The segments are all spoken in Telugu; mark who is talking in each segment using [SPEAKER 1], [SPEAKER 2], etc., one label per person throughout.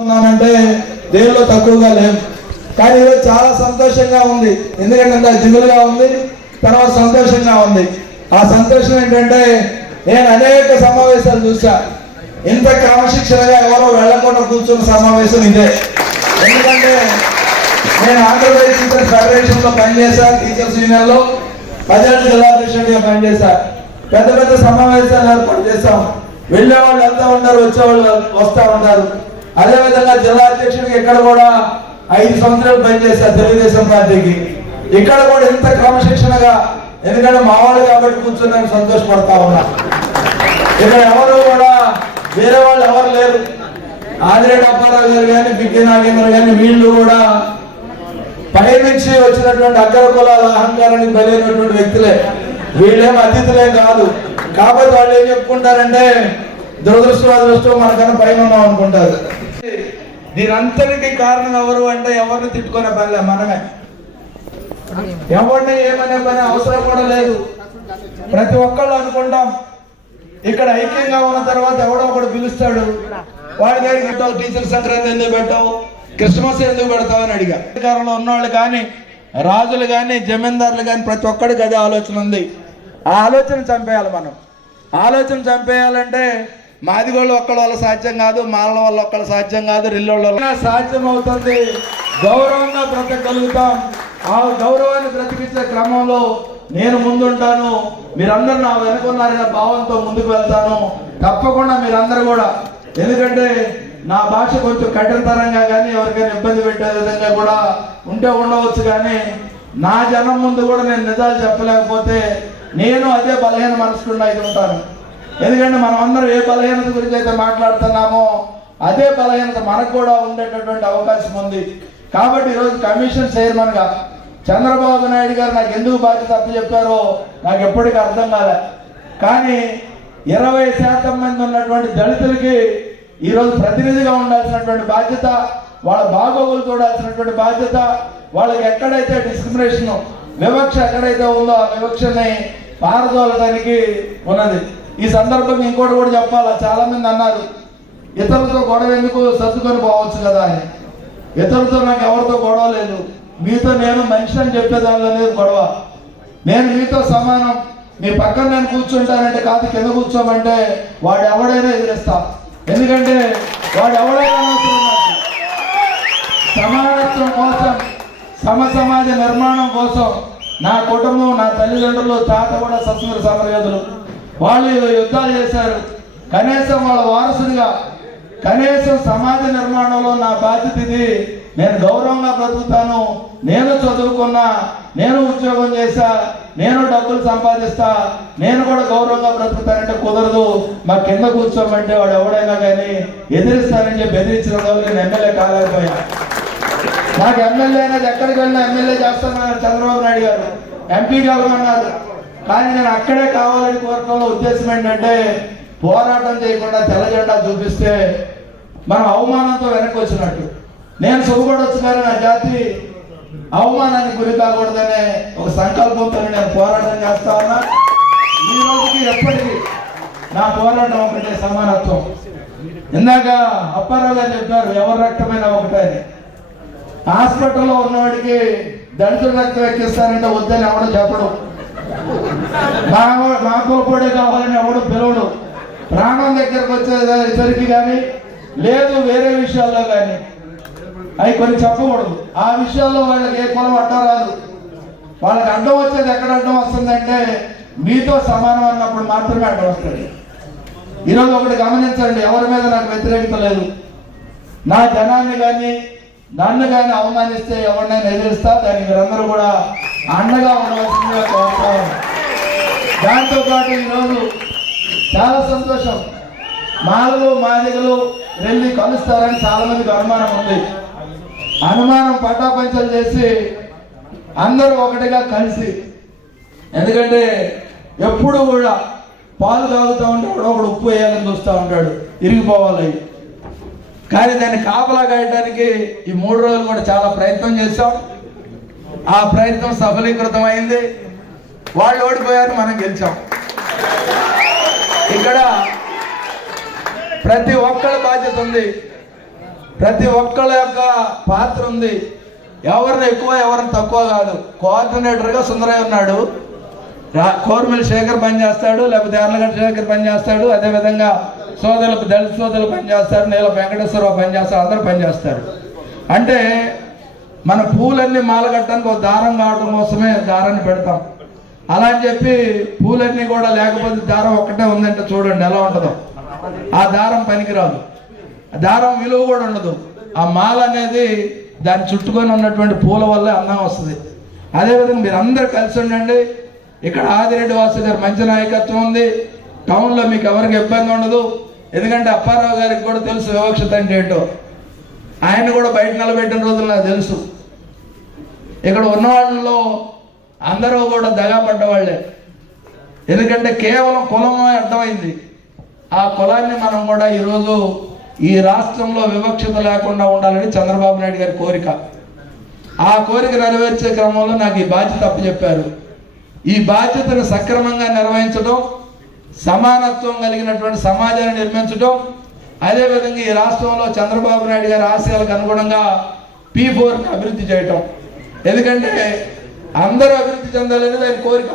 [SPEAKER 1] ఉన్నానంటే దేవులో తక్కువగా లేవు కానీ ఈరోజు చాలా సంతోషంగా ఉంది. ఎందుకంటే అంత దిగులుగా ఉంది తర్వాత సంతోషంగా ఉంది. ఆ సంతోషం ఏంటంటే నేను అనేక సమావేశాలు చూసా ఇంత క్రమశిక్షణగా ఎవరో వెళ్ళకుండా కూర్చున్న సమావేశం ఇదే. ఎందుకంటే నేను ఆంధ్రప్రదేశ్ టీచర్స్ ఫెడరేషన్లో పనిచేశా టీచర్స్ యూనియన్లో. పదిహేడు జిల్లా అధ్యక్షుడిగా పనిచేశా. పెద్ద పెద్ద సమావేశాలు ఏర్పాటు చేస్తాం వెళ్ళే వాళ్ళు వెళ్తా ఉంటారు వచ్చే వాళ్ళు వస్తా ఉంటారు. అదే విధంగా జిల్లా అధ్యక్షుడికి ఇక్కడ కూడా ఐదు సంవత్సరాలు పనిచేశారు తెలుగుదేశం పార్టీకి. ఇక్కడ కూడా ఇంత క్రమశిక్షణగా ఎందుకంటే మావాళ్ళు కాబట్టి కూర్చున్నాను సంతోషపడతా ఉన్నా. ఇక్కడ ఎవరు కూడా వేరే వాళ్ళు ఎవరు లేరు. ఆదిరెడ్డి అప్పారావు గారు కానీ బిగ్గి నాగేంద్ర కానీ వీళ్ళు కూడా పైనుంచి వచ్చినటువంటి అగ్ర కులాల అహంకారానికి బలైనటువంటి వ్యక్తులే. వీళ్ళేం అతిథులేం కాదు. కాబట్టి వాళ్ళు ఏం చెప్పుకుంటారంటే దురదృష్టం మనకన్నా పైన ఉన్నాం అనుకుంటారు. దీనంతటికి కారణం ఎవరు అంటే ఎవరిని తిట్టుకునే పనిలే మనమే. ఎవరిని ఏమనే పని అవసరం కూడా లేదు. ప్రతి ఒక్కళ్ళు అనుకుంటాం. ఇక్కడ ఐక్యంగా ఉన్న తర్వాత ఎవడో ఒకడు పిలుస్తాడు. వాడి దగ్గరికి పెట్టావు టీచర్ సంక్రాంతి ఎందుకు పెట్టావు? క్రిస్మస్ ఎందుకు పెడతావు అని అడిగా. అధికారంలో ఉన్నవాళ్ళు కానీ రాజులు కానీ జమీందారులు కానీ ప్రతి ఒక్కడికి అదే ఆలోచన ఉంది. ఆ ఆలోచన చంపేయాలి మనం. ఆలోచన చంపేయాలంటే మాదిగోళ్ళు ఒక్కళ్ళ వల్ల సాధ్యం కాదు మాల వల్ల ఒక్కళ్ళ సాధ్యం కాదు రిల్లోళ్ళ వల్ల సాధ్యం అవుతుంది గౌరవంగా బ్రతకగలుగుతాం. ఆ గౌరవాన్ని బ్రతికించే క్రమంలో నేను ముందుంటాను. మీరందరూ నా వెనుకున్నారనే భావంతో ముందుకు వెళ్తాను. తప్పకుండా మీరందరూ కూడా. ఎందుకంటే నా భాష కొంచెం కఠినతరంగా కానీ ఎవరికైనా ఇబ్బంది పెట్టే విధంగా కూడా ఉంటే ఉండవచ్చు కానీ నా జనం ముందు కూడా నేను నిజాలు చెప్పలేకపోతే నేను అదే బలహీన మనసుకుండా ఇది ఉంటాను. ఎందుకంటే మనం అందరం ఏ బలహీనత గురించి అయితే మాట్లాడుతున్నామో అదే బలహీనత మనకు కూడా ఉండేటటువంటి అవకాశం ఉంది. కాబట్టి ఈరోజు కమిషన్ చైర్మన్గా చంద్రబాబు నాయుడు గారు నాకు ఎందుకు బాధ్యత అర్థం చెప్పారో నాకు ఎప్పటికీ అర్థం కాలే. కానీ ఇరవై శాతం మంది ఉన్నటువంటి దళితులకి ఈరోజు ప్రతినిధిగా ఉండాల్సినటువంటి బాధ్యత వాళ్ళ బాగోగులు చూడాల్సినటువంటి బాధ్యత వాళ్ళకి ఎక్కడైతే డిస్క్రిమినేషన్ వివక్ష ఎక్కడైతే ఉందో ఆ వివక్షని పారదోలడానికి ఉన్నది. ఈ సందర్భంగా ఇంకోటి కూడా చెప్పాలా? చాలా మంది అన్నారు ఇతరులతో గొడవ ఎందుకు సర్దుకొని పోవచ్చు కదా అని. ఇతరులతో నాకు ఎవరితో గొడవ లేదు. మీతో నేను మనిషి అని చెప్పేదానిలో లేదు గొడవ. నేను మీతో సమానం. మీ పక్కన నేను కూర్చుంటానంటే కాదు కింద కూర్చోమంటే వాడు ఎవడైనా ఎదిరిస్తా. ఎందుకంటే వాడు ఎవడైనా సమానత్వం కోసం సమ సమాజ నిర్మాణం కోసం నా కుటుంబం నా తల్లిదండ్రులు తాత కూడా సత్సంగ సమరయోధులు. వాళ్ళు యుద్ధాలు చేశారు. కనీసం వాళ్ళ వారసుడిగా కనీసం సమాజ నిర్మాణంలో నా బాధ్యత ఇది నేను గౌరవంగా బ్రతుకుతాను. నేను చదువుకున్నా నేను ఉద్యోగం చేశా నేను డబ్బులు సంపాదిస్తా నేను కూడా గౌరవంగా బ్రతుకుతానంటే కుదరదు. మా కింద కూర్చోమంటే వాడు ఎవడైనా కానీ ఎదిరిస్తానని చెప్పి బెదిరించిన నేను ఎమ్మెల్యే కాలేకపోయా. నాకు ఎమ్మెల్యే అనేది ఎక్కడికి వెళ్ళినా ఎమ్మెల్యే చేస్తానన్నారు చంద్రబాబు నాయుడు గారు. ఎంపీ కావాలన్నారు. కానీ నేను అక్కడే కావాలని కోరటంలో ఉద్దేశం ఏంటంటే పోరాటం చేయకుండా తెల్ల జెండా చూపిస్తే మనం అవమానంతో వెనక్కి వచ్చినట్టు. నేను సుఖపడొచ్చు కానీ నా జాతి అవమానానికి గురి కాకూడదనే ఒక సంకల్పంతో నేను పోరాటం చేస్తా ఉన్నా. ఈ రోజుకి ఎప్పటికీ నా పోరాటం ఒకటే సమానత్వం. ఇందాక అప్పారావు అని చెప్పారు ఎవరి రక్తమైన ఒకటే హాస్పిటల్లో ఉన్నవాడికి దళితుల రక్తం ఎక్కిస్తారంటే వద్దని ఎవడు చెప్పడం. మా మా కావాలని ఎవడు పిలవడు. ప్రాణం దగ్గరకు వచ్చేసరికి కానీ లేదు వేరే విషయాల్లో కానీ అవి కొన్ని చెప్పకూడదు. ఆ విషయాల్లో వాళ్ళకి ఏ కులం అడ్డం రాదు. వాళ్ళకి అడ్డం వచ్చేది ఎక్కడ అడ్డం వస్తుందంటే మీతో సమానం అన్నప్పుడు మాత్రమే అడ్డం వస్తుంది. ఈరోజు ఒకటి గమనించండి. ఎవరి మీద నాకు వ్యతిరేకత లేదు. నా జనాన్ని కానీ నన్ను కానీ అవమానిస్తే ఎవరినైనా ఎదిరిస్తా దానికి మీరందరూ కూడా అండగా ఉండవలసిందిగా కోరుతా దాంతో పాటు ఈరోజు చాలా సంతోషం. మాలలు మాదిగలు వెళ్ళి కలుస్తారని చాలా మందికి అనుమానం ఉంది. అనుమానం పట్టాపంచలు చేసి అందరూ ఒకటిగా కలిసి ఎందుకంటే ఎప్పుడు కూడా పాలు తాగుతూ ఉంటే ఎవడో ఒకడు ఉప్పు వేయాలని చూస్తూ ఉంటాడు. ఇరిగిపోవాలి. కానీ దాన్ని కాపలా కాయడానికి ఈ మూడు రోజులు కూడా చాలా ప్రయత్నం చేస్తాం ఆ ప్రయత్నం సఫలీకృతం అయింది వాళ్ళు ఓడిపోయారు మనం గెలిచాం. ఇక్కడ ప్రతి ఒక్కళ్ళ బాధ్యత ఉంది. ప్రతి ఒక్కళ్ళ యొక్క పాత్ర ఉంది. ఎవరిని ఎక్కువ ఎవరిని తక్కువ కాదు. కోఆర్డినేటర్గా సుందరయ్య ఉన్నాడు. రా- శేఖర్ పని చేస్తాడు లేకపోతే ఎర్లగడ్డ శేఖర్ పని చేస్తాడు అదేవిధంగా సోదరులు దళిత సోదరులు పనిచేస్తారు నీల వెంకటేశ్వరరావు పనిచేస్తారు అందరూ పనిచేస్తారు. అంటే మన పూలన్నీ మాలగట్టడానికి ఒక దారం కావడం కోసమే దారాన్ని పెడతాం. అలా అని చెప్పి పూలన్నీ కూడా లేకపోతే దారం ఒక్కటే ఉందంటే చూడండి ఎలా ఉంటుందో. ఆ దారం పనికిరాదు. ఆ దారం విలువ కూడా ఉండదు. ఆ మాల అనేది దాన్ని చుట్టుకొని ఉన్నటువంటి పూల వల్ల అందం వస్తుంది. అదేవిధంగా మీరు అందరు కలిసి ఉండండి. ఇక్కడ ఆదిరెడ్డి వాసు గారు మంచి నాయకత్వం ఉంది. టౌన్లో మీకు ఎవరికి ఇబ్బంది ఉండదు. ఎందుకంటే అప్పారావు గారికి కూడా తెలుసు వివక్షత అంటే ఏంటో. ఆయన కూడా బయట నిలబెట్టిన రోజులు నాకు తెలుసు. ఇక్కడ ఉన్న వాళ్ళలో అందరూ కూడా దగా పడ్డవాళ్ళే ఎందుకంటే కేవలం కులమే అర్థమైంది. ఆ కులాన్ని మనం కూడా ఈరోజు ఈ రాష్ట్రంలో వివక్షత లేకుండా ఉండాలని చంద్రబాబు నాయుడు గారి కోరిక. ఆ కోరిక నెరవేర్చే క్రమంలో నాకు ఈ బాధ్యత అప్పచెప్పారు. ఈ బాధ్యతను సక్రమంగా నిర్వహించడం సమానత్వం కలిగినటువంటి సమాజాన్ని నిర్మించడం అదేవిధంగా ఈ రాష్ట్రంలో చంద్రబాబు నాయుడు గారి ఆశయాలకు అనుగుణంగా పీ ఫోర్ని అభివృద్ధి చేయటం. ఎందుకంటే అందరూ అభివృద్ధి చెందాలనేది ఆయన కోరిక.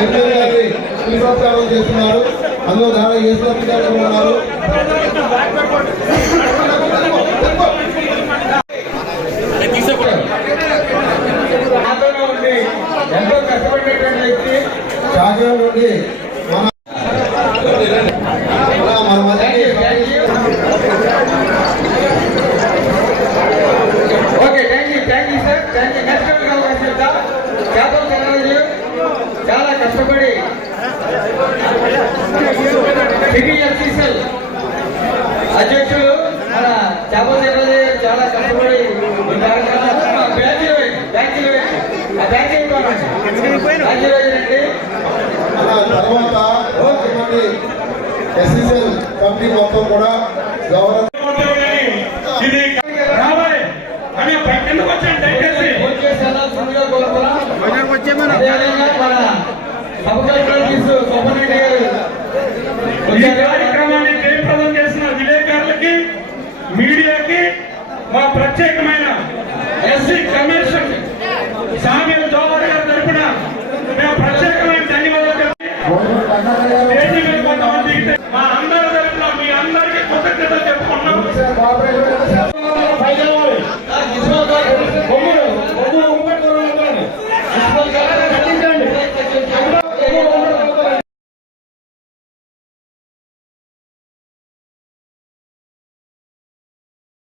[SPEAKER 2] సెక్రటరీ గారి శిల్పాచారం చేస్తున్నారు. అందులో దాని యేసుదాస్ గారు ఉన్నారు.
[SPEAKER 3] ఎంతో కష్టపడినటువంటి వ్యక్తి.
[SPEAKER 2] కాకినాడ నుండి
[SPEAKER 3] సిబిఎస్ఈసెల్ అధ్యక్షులు మన గారు చాలా కష్టపడి ఈ కార్యక్రమాన్ని బ్యాచ్లు వేయండి బ్యాచ్లు వేయండి ఆ బ్యాచ్